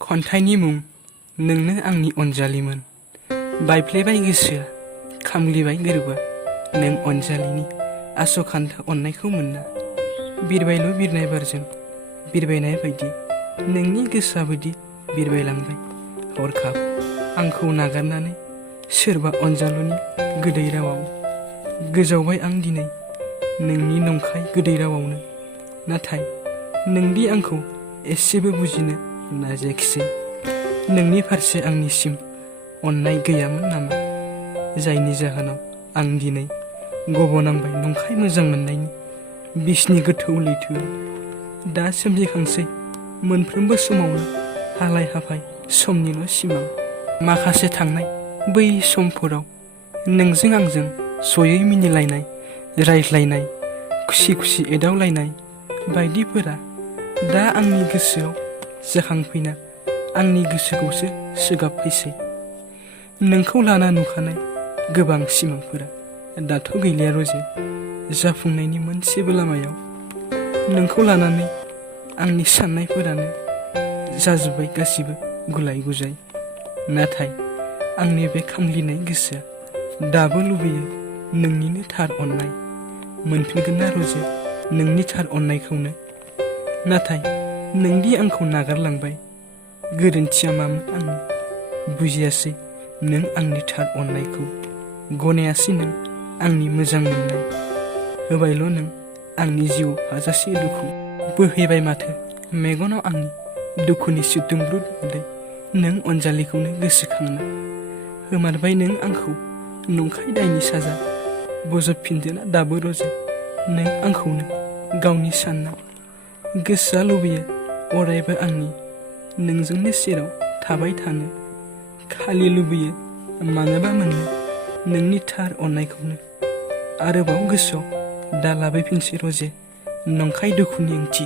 खन्थाइनि मुं नोंनो आंनि अनजालिमोन। बायफ्लेबाय गोसोआ खामग्लिबाय गोरबोआ नों अनजालिनि आसखान्दा अननायखौ मोनना। बिरबायल' बिरनाय बारजों बिरबायनाय बायदि नोंनि गोसोआबोदि बिरबायलांबाय हरखाब आंखौ नागारनानै सोरबा अनजालुनि गोदै रावाव। गोजावबाय आं दिनै नोंनि नंखाय गोदै रावावनो, नाथाय नोंदि आंखौ एसेबो बुजिनो नाजायाखिसै। नोंनि फारसे आंनिसिम अननाय गैयामोन नामा, जायनि जाहोनाव आं दिनै गबनांबाय नंखाय मोजां मोननायनि बिसनि गोथौ लैथोआव। दा सोमजिखांसै मोनफ्रोमबो समावनो हालाय हाफाय समनिल' सिमां। माखासे थांनाय बै समफोराव नोंजों आंजों जयै मिनिलायनाय, रायज्लायनाय, खुसि खुसि एदावलायनाय बायदिफोरा दा आंनि गोसोआव जाखांफैना आंनि गोसोखौसो सोगाबफैसै। नोंखौ लाना नुखानाय गोबां सिमांफोरा दाथ' गैलिया रजे जाफुंनायनि मोनसेबो लामायाव। नोंखौ लानानै आंनि साननायफोरानो जाजोब्बाय गासिबो गुलाय गुजाय। नाथाय आंनि बे खामग्लिनाय गोसोआ दाबो लुबैयो नोंनिनो थार अननाय। मोनफिनगोन ना रजे नोंनि थार अननायखौनो? नाथाय नोंदि आंखौ नागारलांबाय, गोरोन्थिया मामोन आंनि? बुजियासै नों आंनि थार अननायखौ, गनायासै नों आंनि मोजां मोननाय। होबायल' नों आंनि जिउ हाजासे दुखु, बोहैबाय माथो मेगनाव आंनि दुखुनि सुदुंब्रुद मोदै। नों अनजालिखौनो गोसोखांना होमारबाय नों आंखौ नंखाय दायनि साजा। बजबफिनदोना दाबो रजे नों आंखौनो गावनि सानना? गोसोआ लुबैयो अरायबो आंनि नोंजोंनो सेराव थाबाय थानो। खालि लुबैयो मानोबा मोननो नोंनि थार अननायखौनो। आरोबाव गोसोआव दा लाबोफिनसै रजे नंखाय दुखुनि ओंथि।